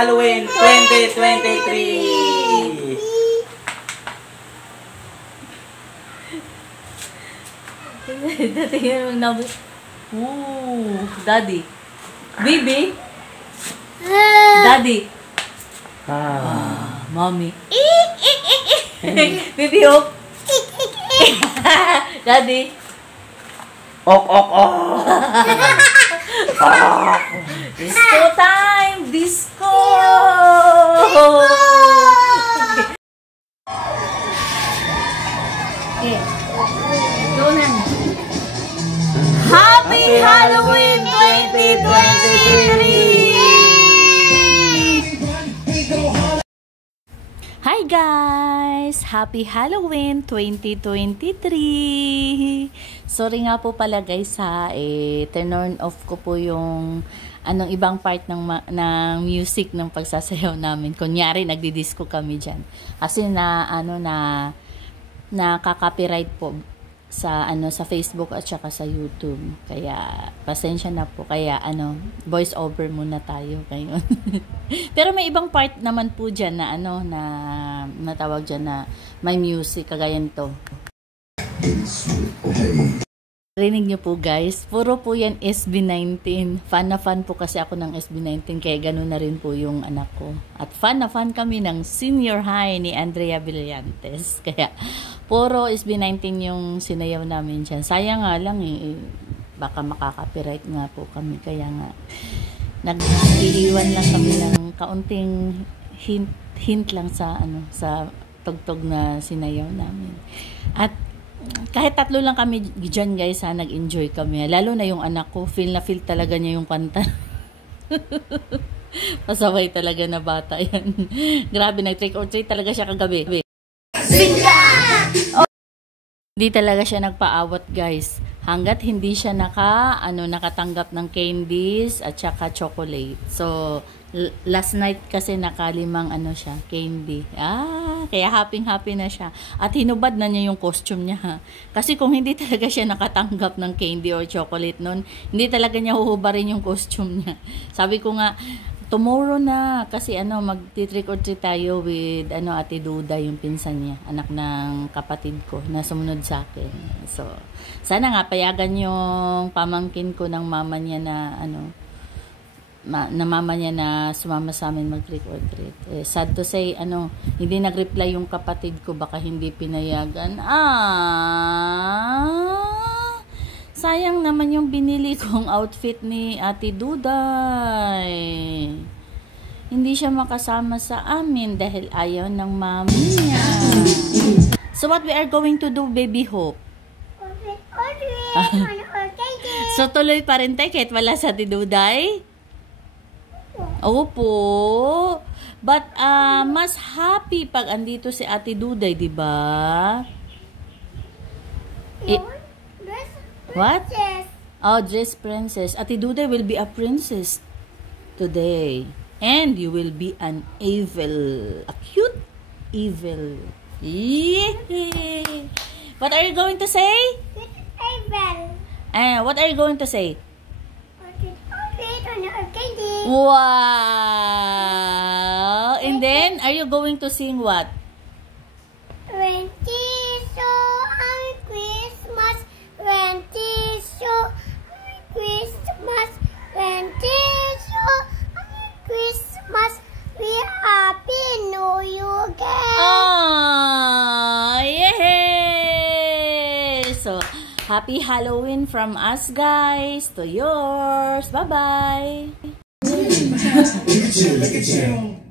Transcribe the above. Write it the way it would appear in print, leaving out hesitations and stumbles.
Halloween 2023! Tingnan mo na. Ooh, Daddy. Baby. Daddy. Mommy. Baby, oh. Daddy. Ok, ok, ok. Disco time! Disco! Okay. Go na. Happy Halloween 2023! Hi guys! Happy Halloween 2023! Sorry nga po pala guys ha, turn off ko po yung ibang part ng music ng pagsasayaw namin. Kunyari nagdi-disco kami diyan. Kasi nakaka-copyright po sa Facebook at saka sa YouTube. Kaya pasensya na po. Kaya voice over muna tayo ngayon. Pero may ibang part naman po diyan na na natawag diyan na may music kagaya nito. Rinig niyo po guys, puro po yan SB19. Fan na fan po kasi ako ng SB19, kaya gano'n na rin po yung anak ko. At fan na fan kami ng senior high ni Andrea Villantes. Kaya puro SB19 yung sinayaw namin dyan. Sayang nga lang baka makaka-copyright nga po kami. Kaya nga nag-iiwan lang kami ng kaunting hint lang sa sa tugtog na sinayaw namin. At kahit tatlo lang kami dyan guys ha, nag-enjoy kami. Lalo na yung anak ko, feel na feel talaga niya yung kanta. Pasaway talaga na bata yan. Grabe, nag-trick or treat talaga siya kagabi. Oh, hindi talaga siya nagpaawat guys. Hanggat hindi siya nakatanggap ng candies at saka chocolate. So, last night kasi nakalimang siya, candy. Kaya happy na siya. At hinubad na niya yung costume niya. Kasi kung hindi talaga siya nakatanggap ng candy or chocolate nun, hindi talaga niya huhubarin yung costume niya. Sabi ko nga, tomorrow na. Kasi mag-trick or treat tayo with Ate Duda, yung pinsan niya. Anak ng kapatid ko na sumunod sa akin. So, sana nga payagan yung pamangkin ko ng mama niya na mama niya na sumama sa amin mag-trick or treat. Sad to say, hindi nag-reply yung kapatid ko, baka hindi pinayagan. Sayang naman yung binili kong outfit ni Ate Duday. Hindi siya makasama sa amin dahil ayaw ng mami niya. So what we are going to do, Baby Hope? So tuloy pa rin tayo kahit wala sa Ate Duday? Opo. But mas happy pag andito si Ate Duday, di ba? What? Oh, dress princess. Ate Duday will be a princess today. And you will be an evil. A cute evil. Yee! What are you going to say? Evil. What are you going to say? Wow! And then, are you going to sing what? Christmas, we happy New Year again. Oh, yeah! So, happy Halloween from us guys to yours. Bye-bye! Look at you.